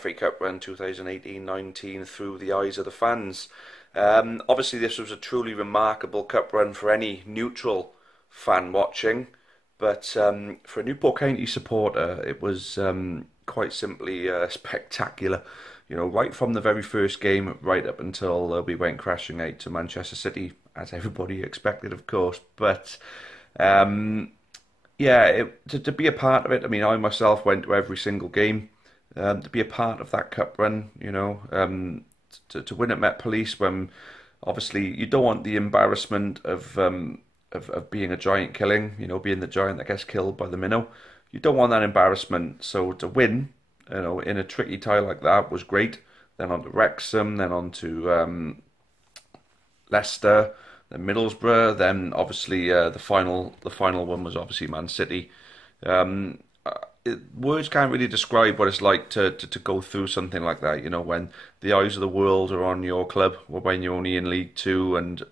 FA Cup run 2018-19 through the eyes of the fans. Obviously this was a truly remarkable cup run for any neutral fan watching, but for a Newport County supporter it was quite simply spectacular. You know, right from the very first game, right up until we went crashing out to Manchester City, as everybody expected, of course. But yeah, to be a part of it, I mean, I myself went to every single game. To be a part of that cup run, you know, to win at Met Police, when obviously you don't want the embarrassment of being a giant killing, you know, being the giant that gets killed by the minnow. You don't want that embarrassment. So to win, you know, in a tricky tie like that was great. Then on to Wrexham, then on to Leicester, then Middlesbrough, then obviously the final one was obviously Man City. Words can't really describe what it's like to go through something like that. You know, when the eyes of the world are on your club, or when you're only in League Two and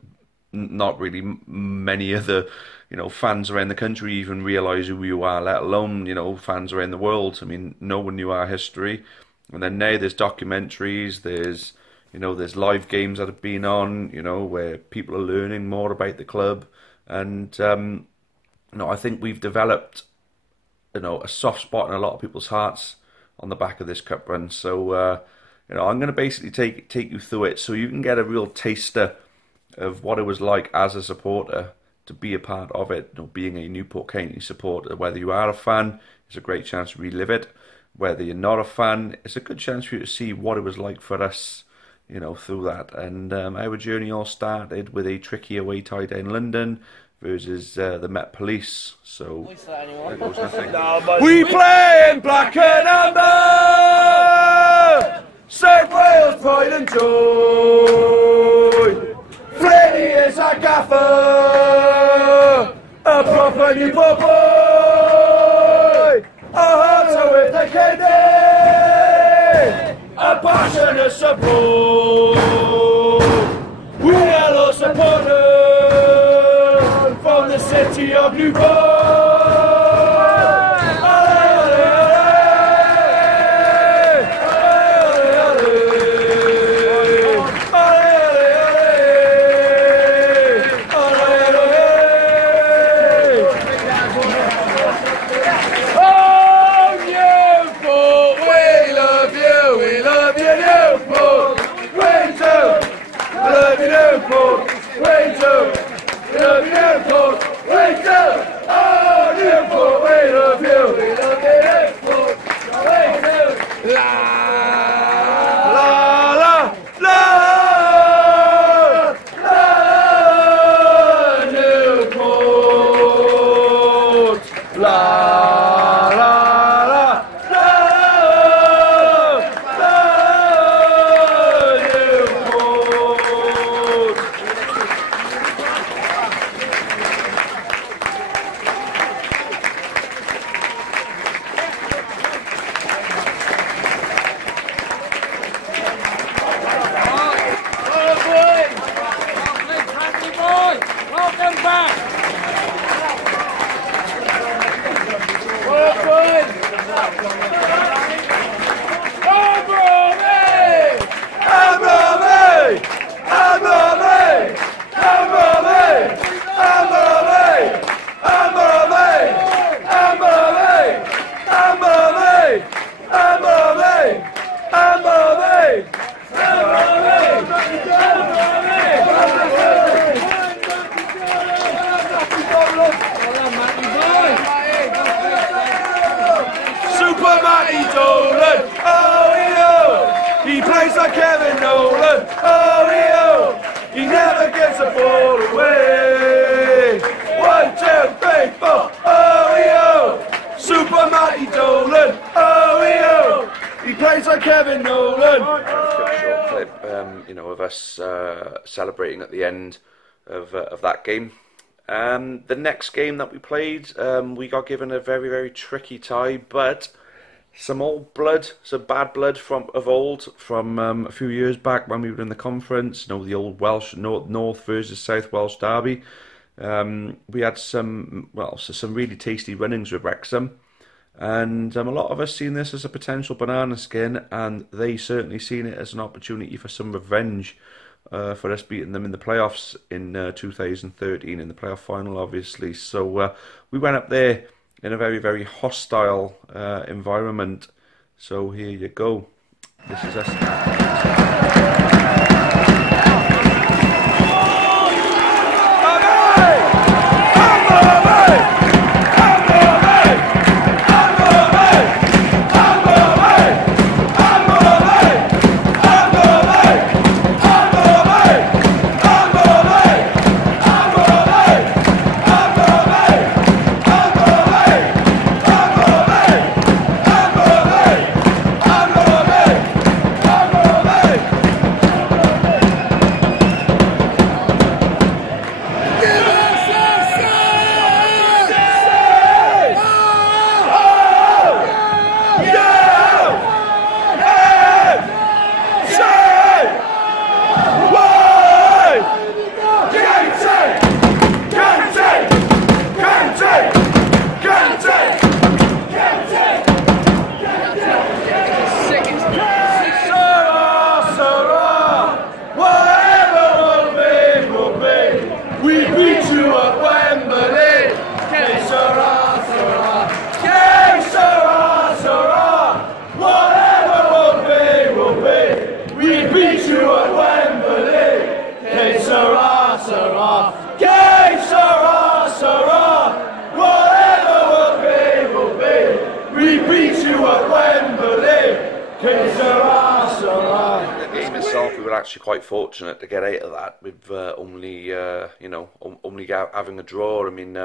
not really many other, you know, fans around the country even realise who you are, let alone, you know, fans around the world. I mean, no one knew our history. And then now there's documentaries, there's, you know, there's live games that have been on, you know, where people are learning more about the club. And, you know, I think we've developed, you know, a soft spot in a lot of people's hearts on the back of this cup run. So, you know, I'm going to basically take you through it so you can get a real taster of what it was like as a supporter to be a part of it. You know, being a Newport County supporter, whether you are a fan, it's a great chance to relive it. Whether you're not a fan, it's a good chance for you to see what it was like for us, you know, through that. And our journey all started with a tricky away tie down London versus the Met Police. So there goes nothing. We play in black and amber, South Wales pride and joy. Freddie is our gaffer, a proper Newport boy. Our hearts are with the KD, a passionate support. We are all supporters from the city of Newport. He never gets the ball away. 1, 2, 3, 4. Oh, Super Matty Dolan. Oh, he plays like Kevin Nolan. Short clip, you know, of us celebrating at the end of that game. The next game that we played, we got given a very, very tricky tie, but some old blood, some bad blood from a few years back when we were in the conference. You know, the old Welsh North versus South Welsh derby. We had some really tasty runnings with Wrexham, And a lot of us seen this as a potential banana skin, and they certainly seen it as an opportunity for some revenge for us beating them in the playoffs in 2013, in the playoff final, obviously. So we went up there in a very, very hostile environment. So here you go. This is us. We were actually quite fortunate to get out of that with only having a draw. I mean,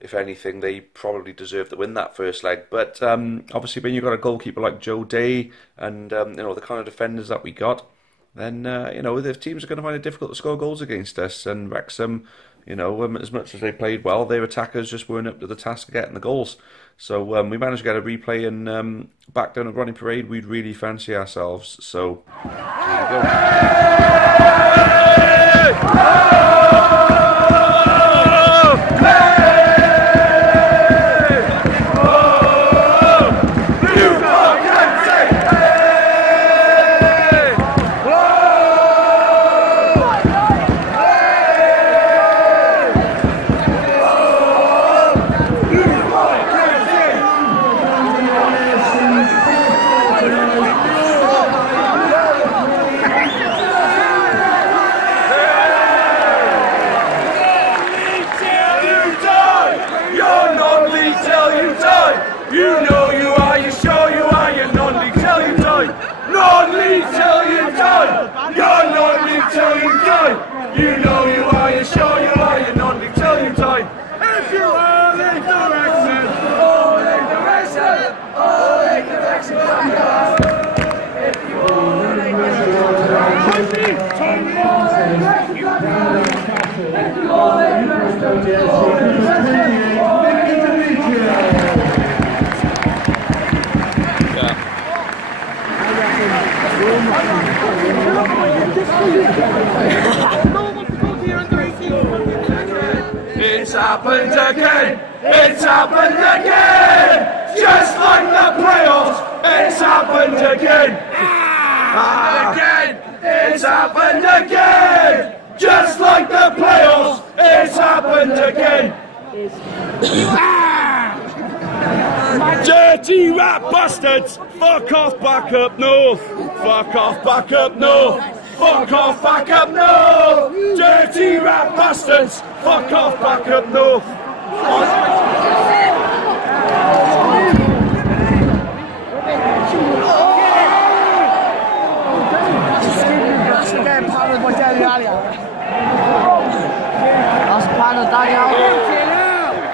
if anything, they probably deserved to win that first leg. But obviously, when you've got a goalkeeper like Joe Day and the kind of defenders that we got, then the teams are going to find it difficult to score goals against us. And Wrexham, as much as they played well, their attackers just weren't up to the task of getting the goals. So we managed to get a replay, and back down at Running Parade, we'd really fancy ourselves. So here you go. It's happened again! It's happened again! Just like the playoffs! It's happened again! Again! It's happened again! Just like the playoffs! It's happened again! Dirty rat bastards! Fuck off back up north! Fuck off back up north! Fuck off back up north! Dirty rat bastards! Fuck off back up north!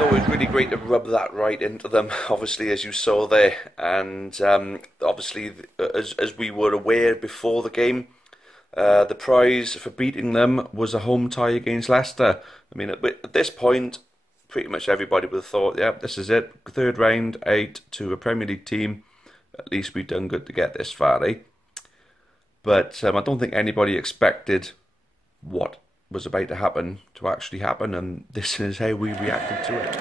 It was really great to rub that right into them, obviously, as you saw there. And obviously, as we were aware before the game, the prize for beating them was a home tie against Leicester. I mean, at this point, pretty much everybody would have thought, yeah, this is it. Third round out to a Premier League team. At least we've done good to get this far, eh? But I don't think anybody expected what was about to happen to actually happen, and this is how we reacted to it.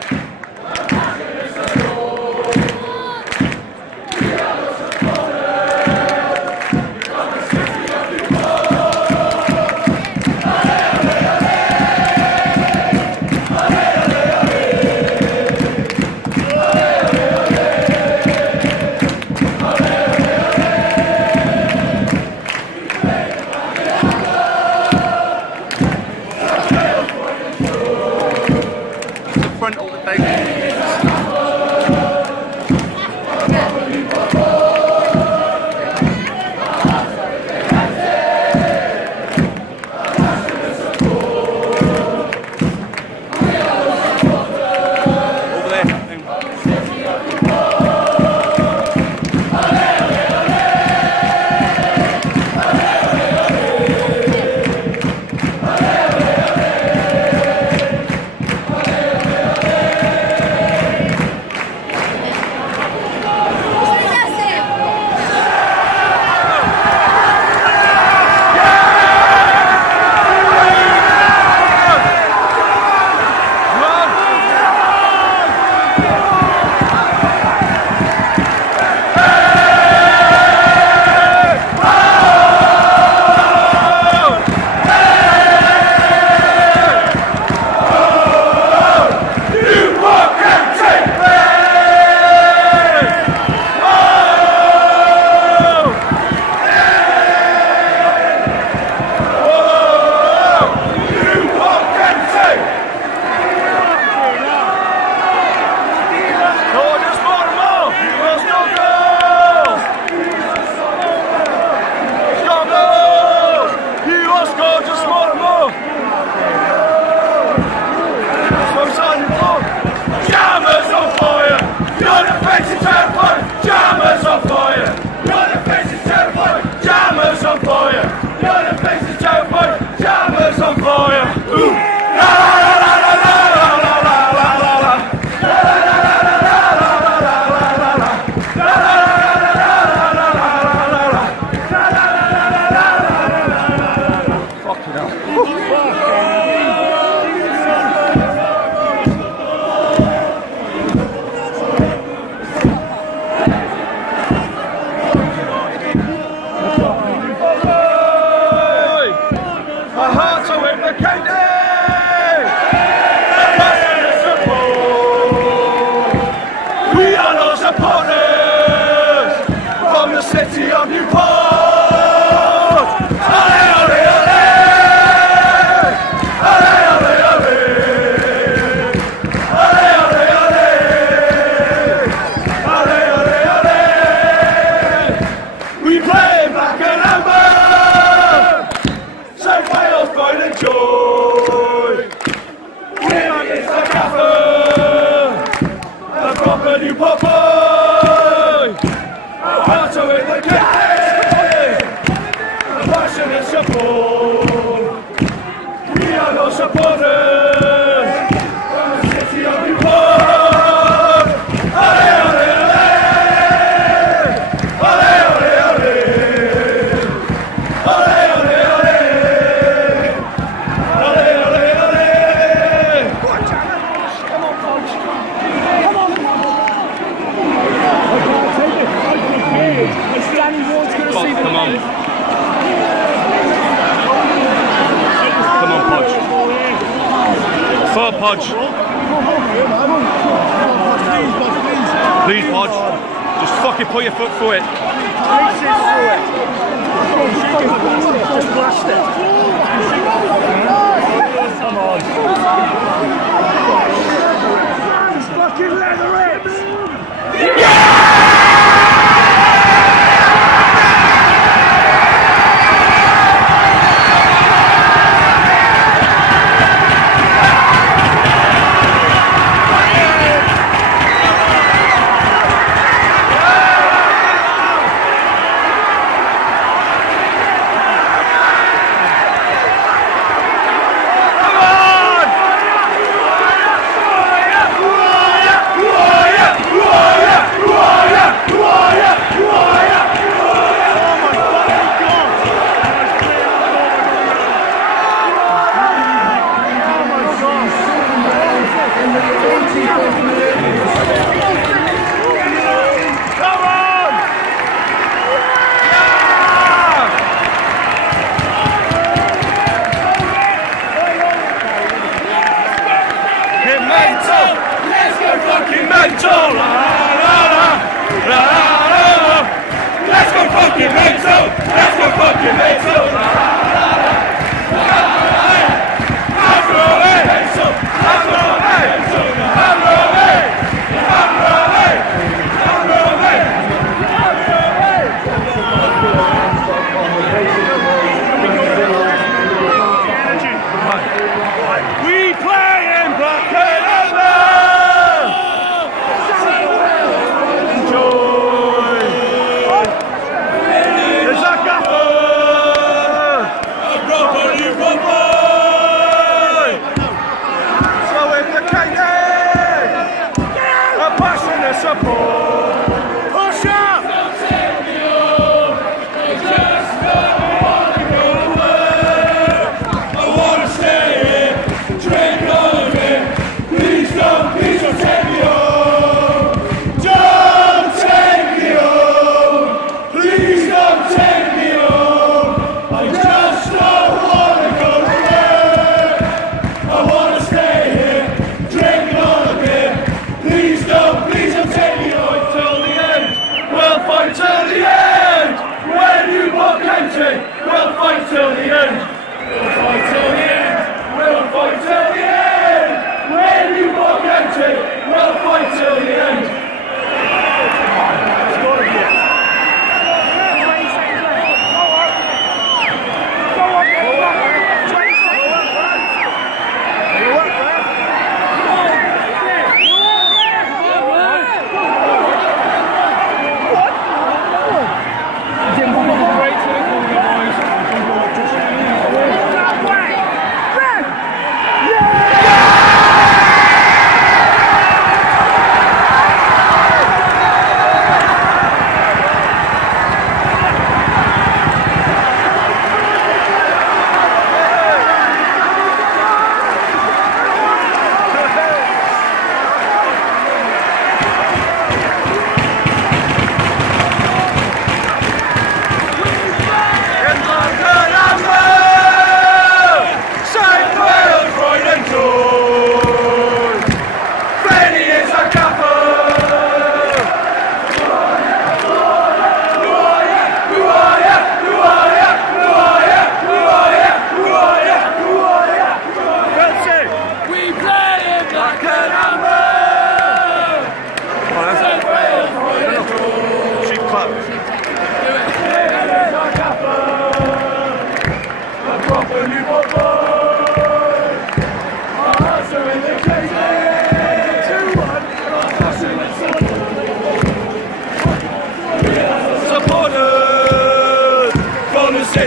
City of Newport! We play black and amber, South Wales pride and joy. We're is the gaffer, the proper Newport boy. Hearts are in the game, the passion and support. We are no supporters from the city of Newport. Come on. Come on, Podge. Third Podge. Please, Podge. Just fucking put your foot through it. Just blast it. Come on. It's fucking leather rips. Yeah! Let's go fucking mental! La, la, la, la, la, la. Let's go fucking mental! Let's go fucking mental! La, la, la, la, la, la. Afro, mental! Afro, mental! Afro,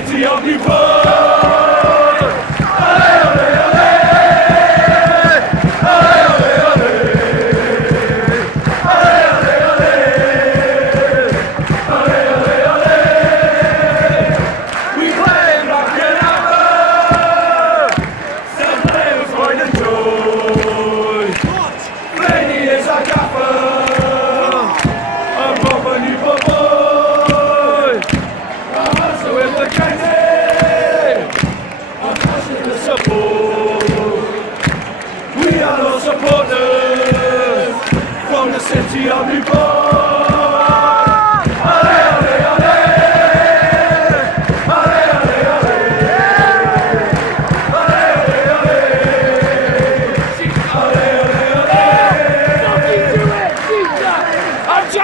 city of Newport. Ole, ole, ole. Ole, ole, ole. Ole, ole, ole. Ole, ole, ole. We play back in our some players find a joy. Many is our gaffer. A proper Newport boy. Our master with the training. Our passion the support. We are all supporters from the city of Newport. Ole, ole, ole. Ole, ole, ole. Ole, ole, ole. Ole,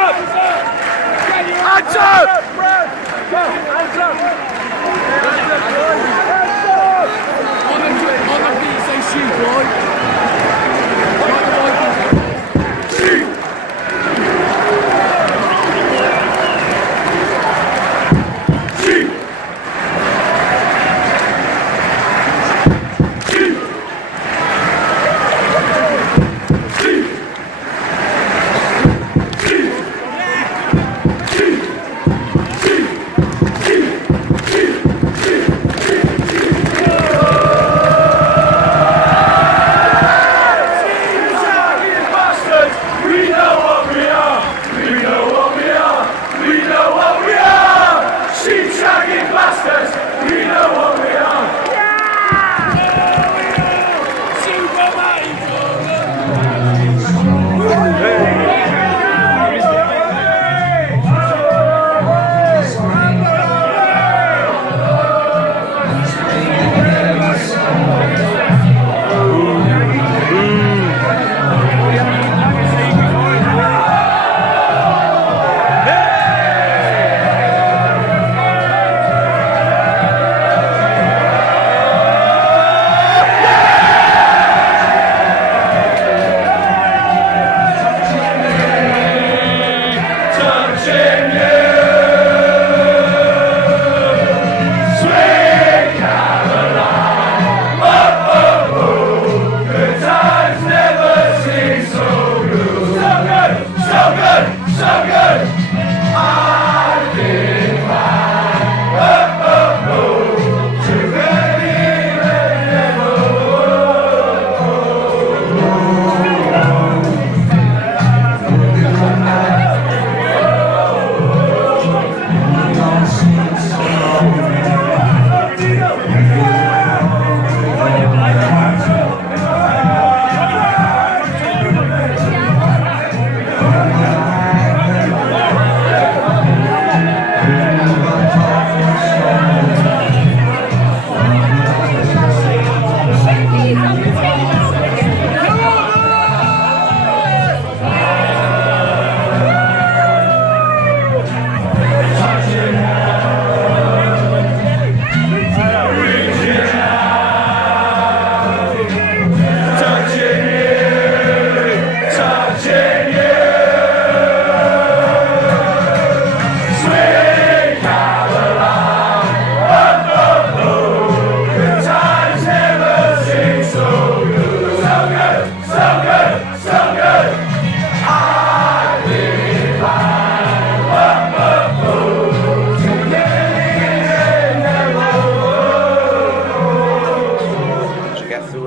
ole, ole. Hands up! Hands up! On the beat, say shoot, boy.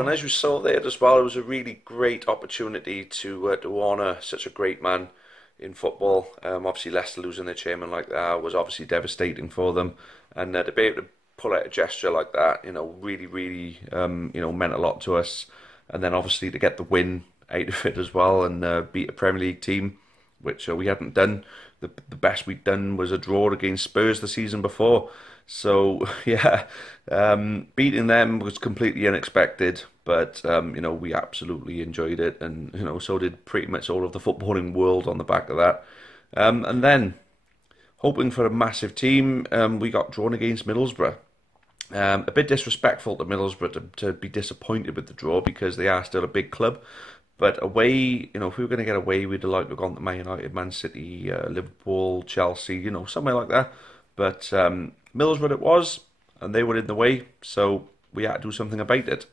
As you saw there as well, it was a really great opportunity to honour such a great man in football. Obviously, Leicester losing their chairman like that was obviously devastating for them, and to be able to pull out a gesture like that, really, really, meant a lot to us. And then obviously to get the win out of it as well and beat a Premier League team, which we hadn't done. The best we'd done was a draw against Spurs the season before. So yeah, beating them was completely unexpected, but we absolutely enjoyed it, and so did pretty much all of the footballing world on the back of that. And then, hoping for a massive team, we got drawn against Middlesbrough. A bit disrespectful to Middlesbrough to be disappointed with the draw because they are still a big club. But away, if we were going to get away, we'd have liked to have gone to Man United, Man City, Liverpool, Chelsea, somewhere like that. But Middlesbrough it was. and they were in the way, so we had to do something about it.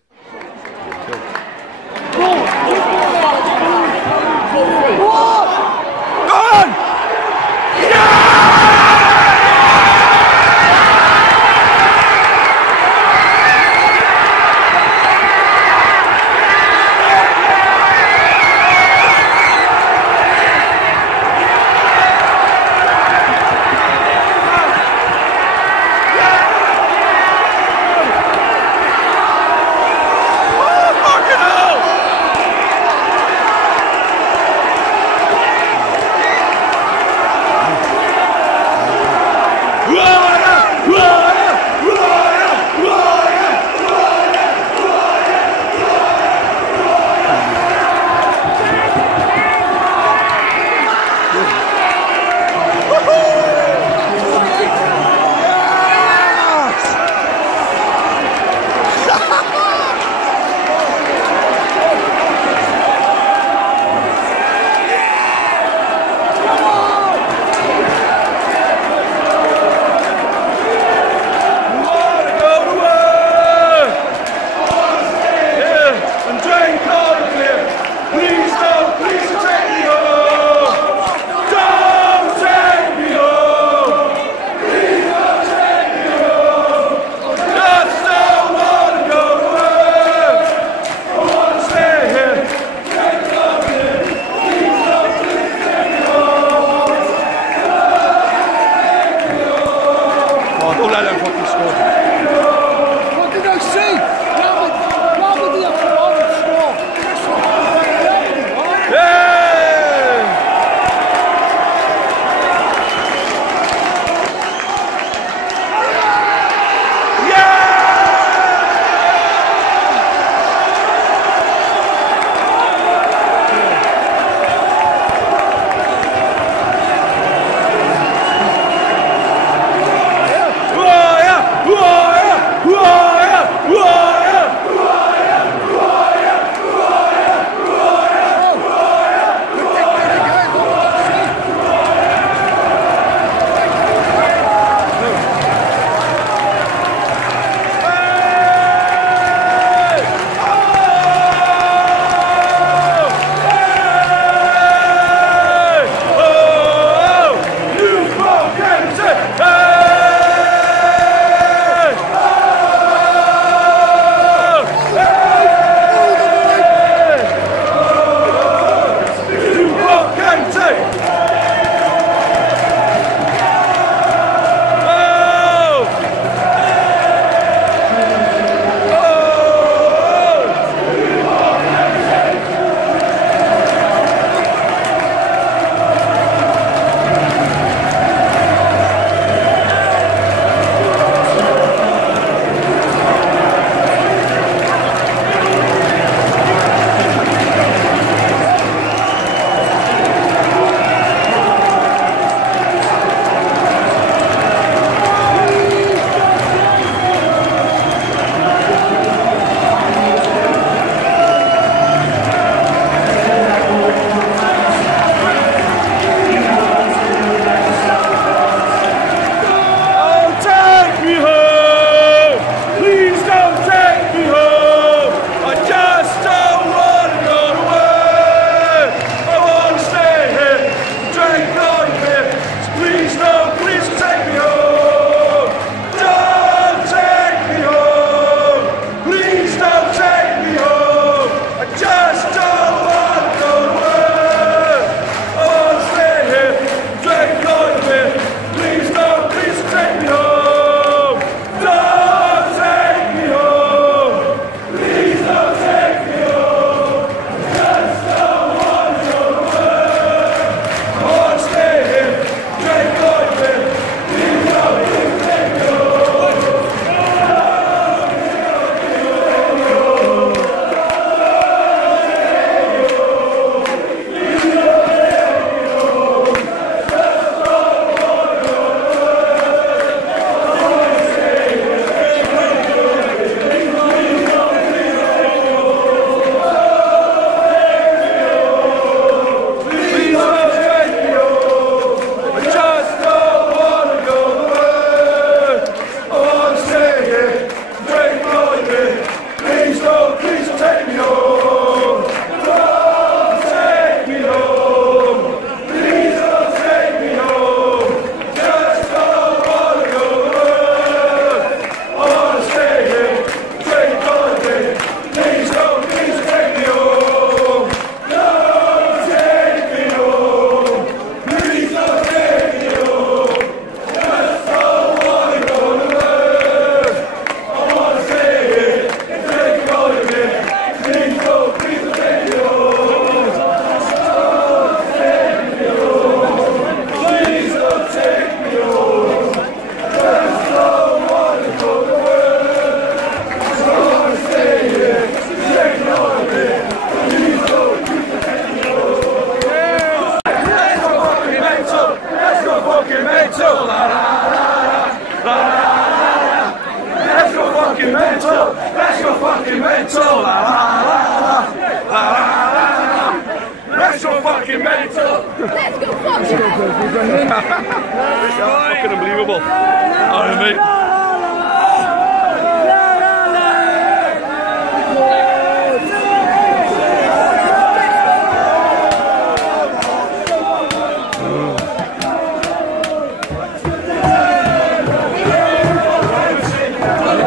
Fucking unbelievable. Alright, mate.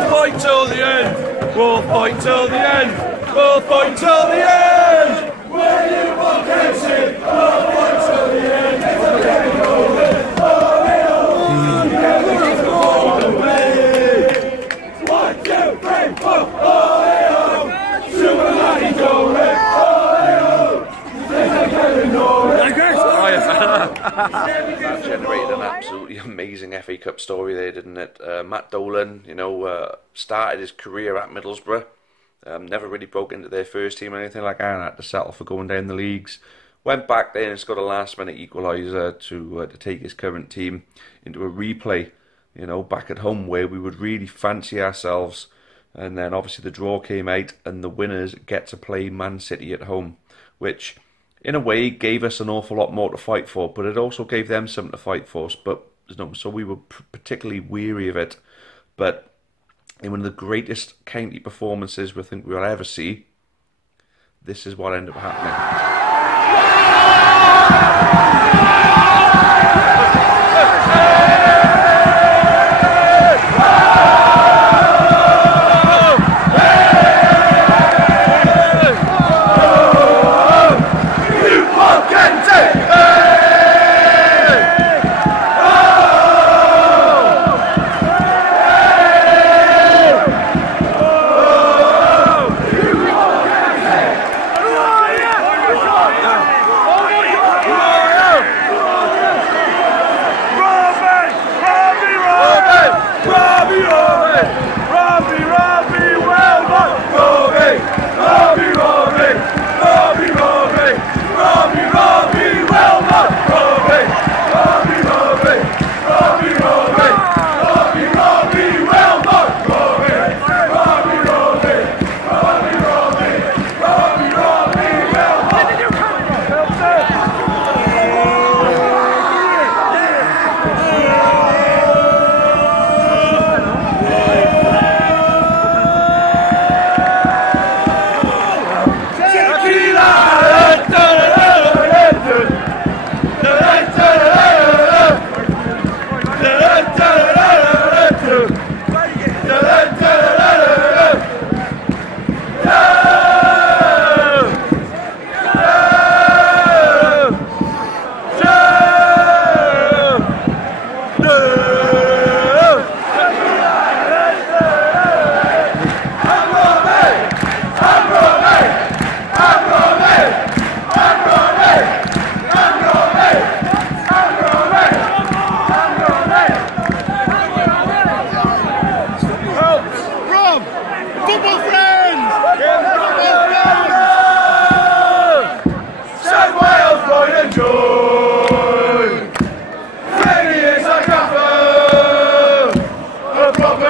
Fight till the end. We'll fight till the end. We'll fight till the end. When you walk and sing, we'll fight till the end. One, two, three, four. Super Matty Dolan. That generated an absolutely amazing FA Cup story there, didn't it? Matt Dolan, you know, started his career at Middlesbrough. Never really broke into their first team or anything like that, and had to settle for going down the leagues. Went back there and scored a last-minute equaliser to take his current team into a replay, you know, back at home where we would really fancy ourselves. And then obviously the draw came out, and the winners get to play Man City at home, which in a way gave us an awful lot more to fight for, but it also gave them something to fight for. But so we were particularly weary of it. But in one of the greatest county performances we think we'll ever see, this is what ended up happening.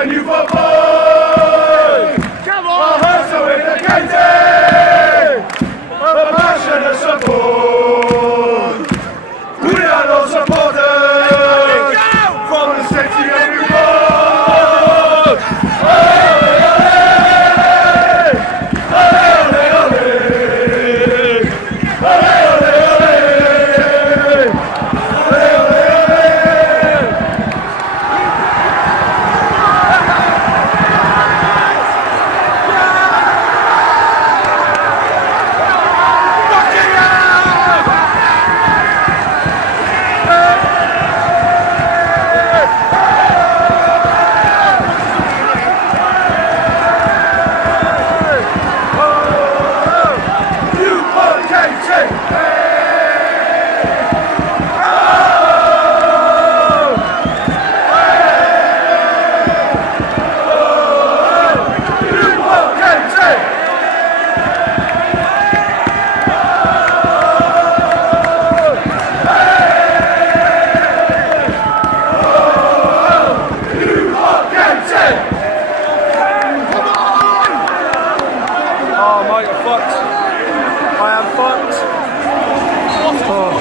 Newport boy! Come on! Our hearts are in the county! A passionate support! We are all supporters! From the city of Newport! Ole, ole! Ole, ole! Ole, ole! Ole, ole! I am fucked. I am fucked. Oh.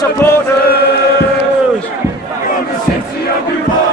Supporters from the city of Newport.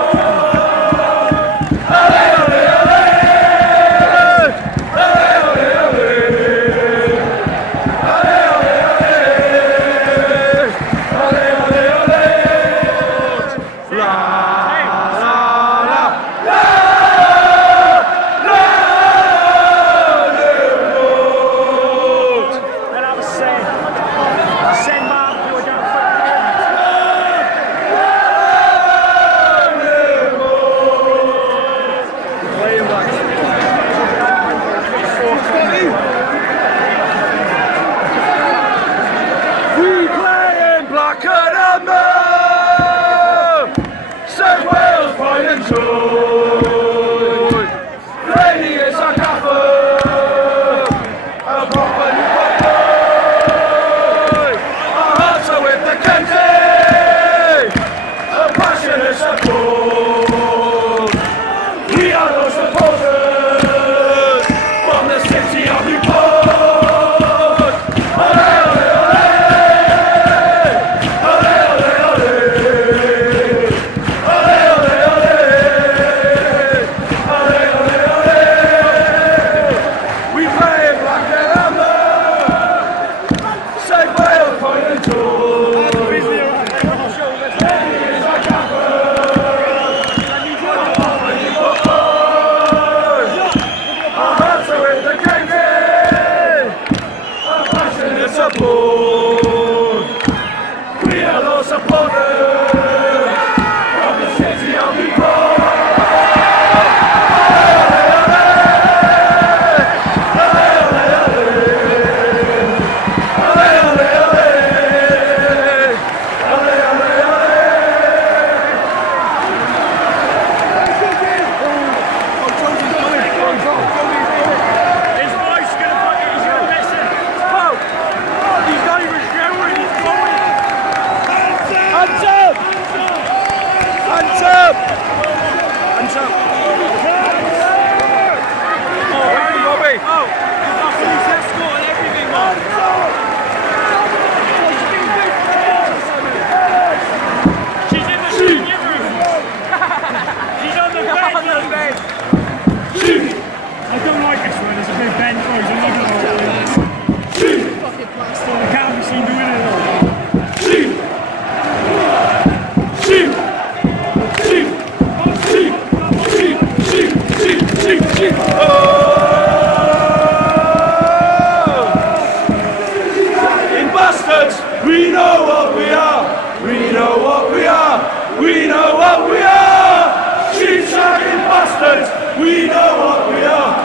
We know what we are. We know what we are. We know what we are. Sheep shagging bastards. We know what we are.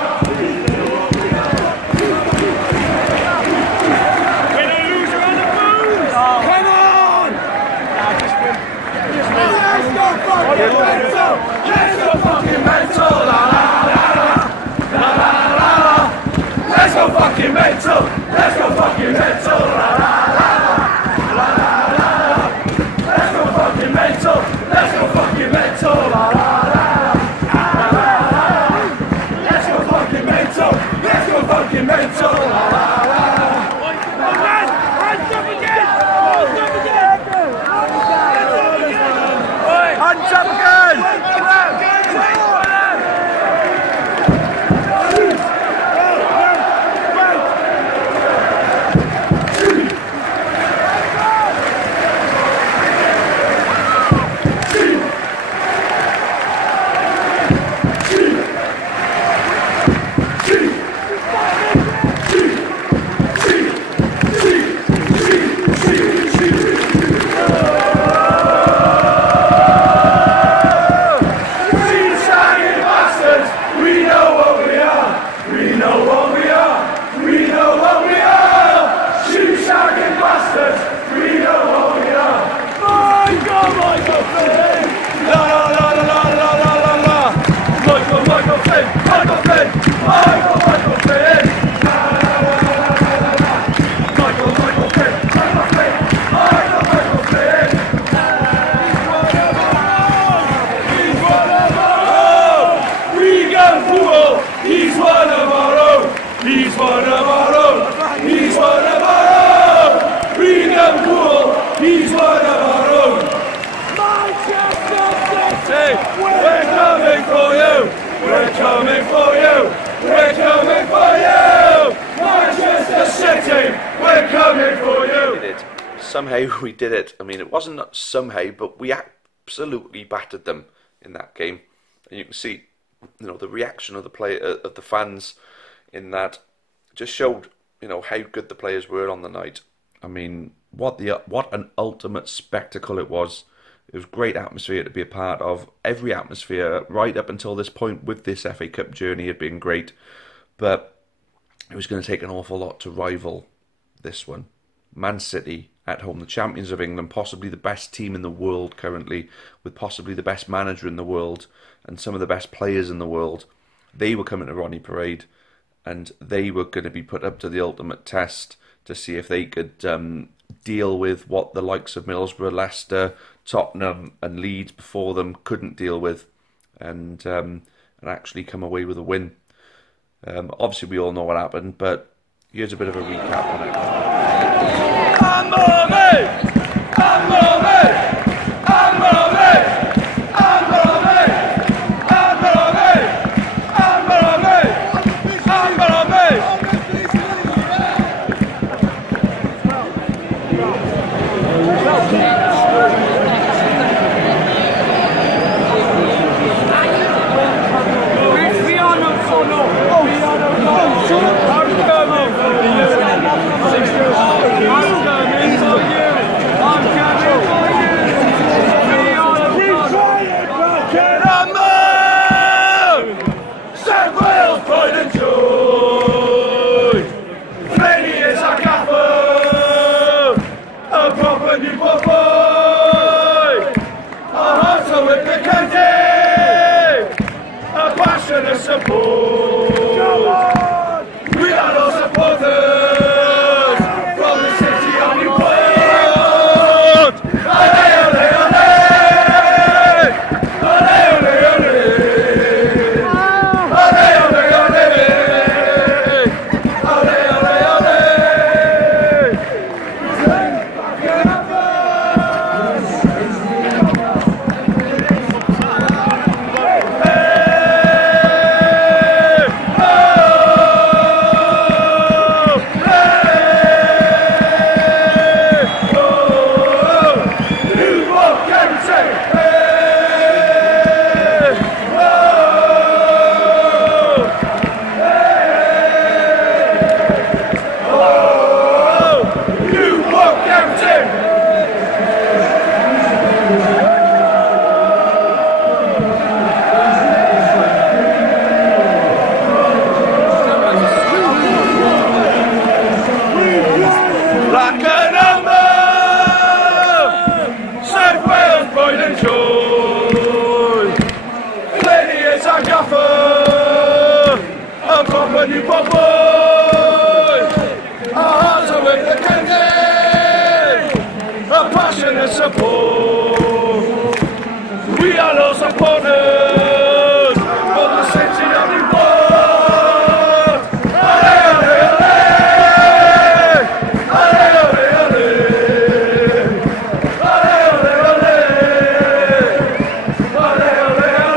We're the loser on the moon. Come on. Let's go. Manchester, we know what we are. Michael Flynn! La la la la la la la la la! Michael Flynn! Michael Flynn! Michael Flynn! La la la la la la la! Michael Flynn! Michael Flynn! Michael Flynn! He's one of our own! Regan Poole! He's one of our own! He's one of our own! He's one of our own! Regan Poole! He's one of our own! Manchester City! We're coming for you! We're coming for you! We're coming for you! Manchester City! We're coming for you! We did it. Somehow we did it. I mean, it wasn't somehow, but we absolutely battered them in that game. And you can see, you know, the reaction of the fans in that just showed, you know, how good the players were on the night. I mean, what an ultimate spectacle it was. It was great atmosphere to be a part of. Every atmosphere right up until this point with this FA Cup journey had been great, but it was going to take an awful lot to rival this one. Man City at home, the champions of England, possibly the best team in the world currently, with possibly the best manager in the world and some of the best players in the world. They were coming to Ronnie Parade, and they were going to be put up to the ultimate test to see if they could deal with what the likes of Middlesbrough, Leicester, Tottenham and Leeds before them couldn't deal with, and actually come away with a win. Obviously we all know what happened, but here's a bit of a recap on it. We are all supporters from the city of Newport. Ole, ole, ole! Ole, ole, ole! Ole, ole, ole! Ole, ole, ole! Newport boys, our hearts are with the county, a passionate support. We are all supporters for the city of Newport. Ole, ole, ole! Ole, ole, ole! Ole, ole, ole! Ole, ole, ole!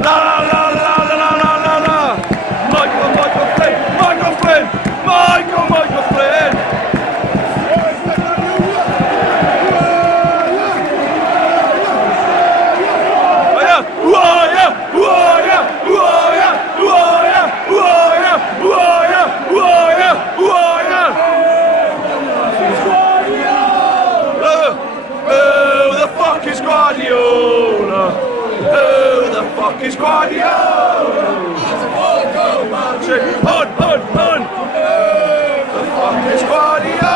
La fucking squaddy-o! Hun! The fucking squaddy-o!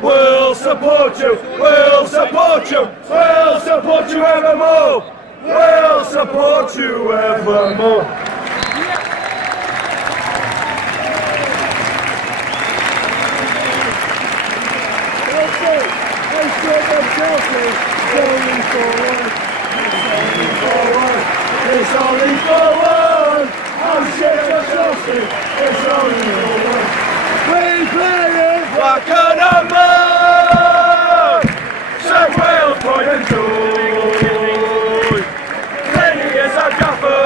We'll support you, we'll support you, we'll support you evermore. We'll support you evermore. It's only forward. Oh shit, Chelsea. It's only forward. We play it like a number. South Wales pride and joy. Lenny is a gaffer,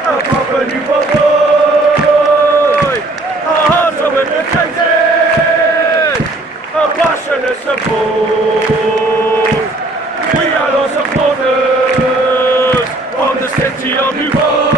a proper Newport boy. Our hearts are with the chasing, a passionate support. We are our supporters from the city of Newport.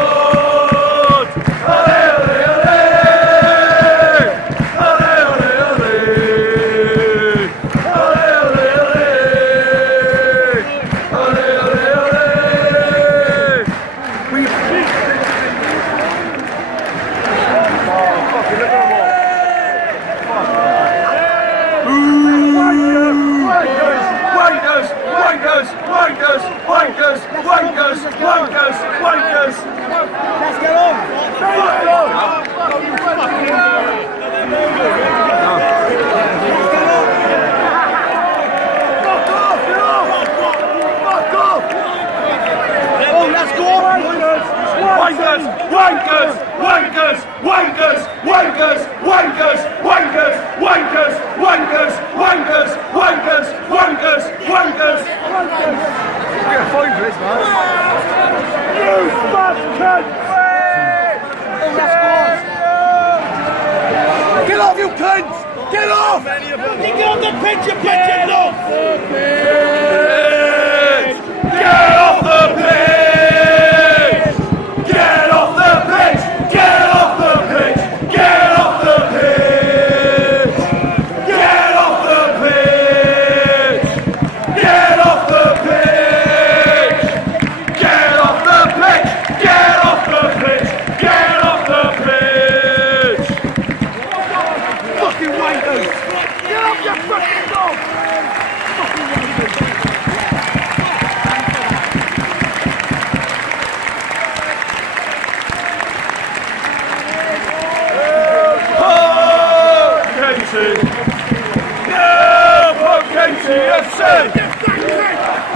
Wankers! Let's get on! Get off, you cunts! Get off! Get off the pitch, you bitches! Off the pitch! Get off the pitch! Get off the pitch! Get off the pitch! Get off the pitch! You wankers! Get off your fucking dog! Fucking wankers!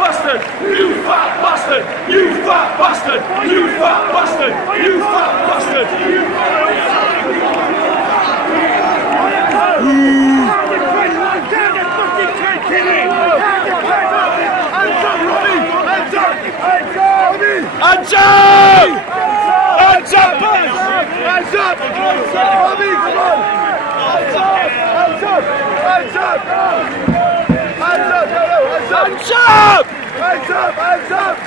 Bastard! You fat bastard! You fat bastard! You fat bastard! You fat bastard! Hands up! Hands up! Hands up! Bobby, come on! Hands up! Hands up! Hands up! Hands up! Hands up! Hands up! Hands up!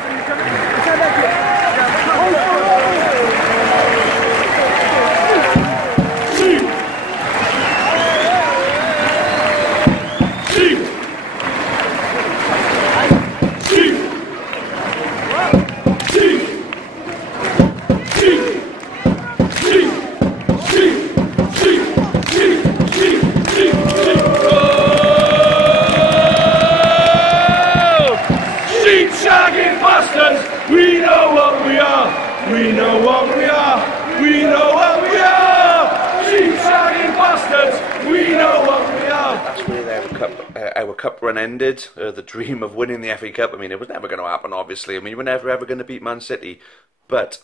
We know what we are. We know what we are. We know what we are. Sheep-shagging bastards. We know what we are. That's where our cup run ended. The dream of winning the FA Cup. I mean, it was never going to happen, obviously. I mean, we're never ever going to beat Man City. But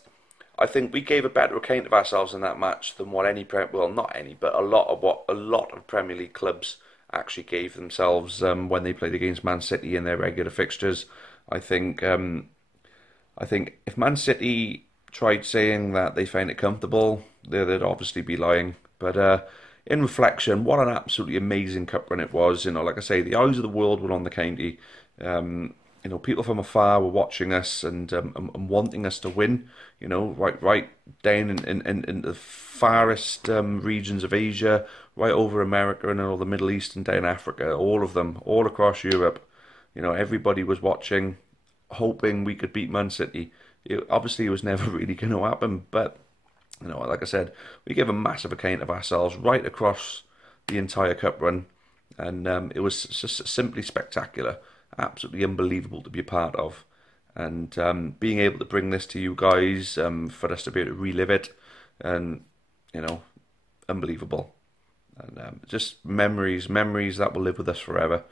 I think we gave a better account of ourselves in that match than what not any, but a lot of Premier League clubs actually gave themselves when they played against Man City in their regular fixtures. I think if Man City tried saying that they found it comfortable, they'd obviously be lying. But in reflection, what an absolutely amazing cup run it was. You know, like I say, the eyes of the world were on the county. You know, people from afar were watching us and wanting us to win. You know, right down in the farthest regions of Asia, right over America and all the Middle East and down Africa, all of them, all across Europe. You know, everybody was watching, hoping we could beat Man City. Obviously, it was never really going to happen, but, you know, like I said, we gave a massive account of ourselves right across the entire cup run, and it was just simply spectacular, absolutely unbelievable to be a part of, and being able to bring this to you guys, for us to be able to relive it, and, you know, unbelievable, and just memories that will live with us forever.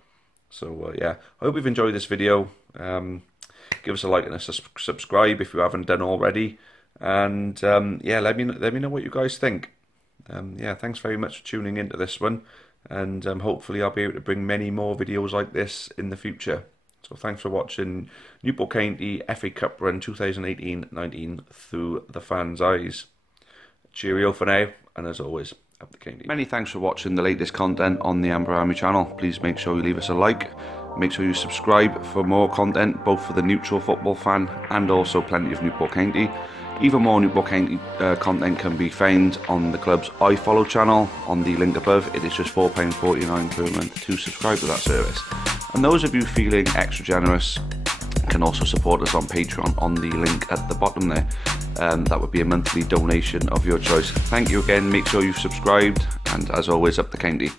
So yeah, I hope you've enjoyed this video. Give us a like and a subscribe if you haven't done already, and yeah, let me know what you guys think. Yeah, thanks very much for tuning into this one, and hopefully I'll be able to bring many more videos like this in the future. So thanks for watching Newport County FA Cup Run 2018-19 through the fans' eyes. Cheerio for now, and as always, up the county. Many thanks for watching the latest content on the Amber Army channel. Please make sure you leave us a like. Make sure you subscribe for more content, both for the neutral football fan and also plenty of Newport County. Even more Newport County content can be found on the club's iFollow channel on the link above. It is just £4.49 per month to subscribe to that service. And those of you feeling extra generous can also support us on Patreon on the link at the bottom there. That would be a monthly donation of your choice. Thank you again, make sure you've subscribed, and as always, up the county.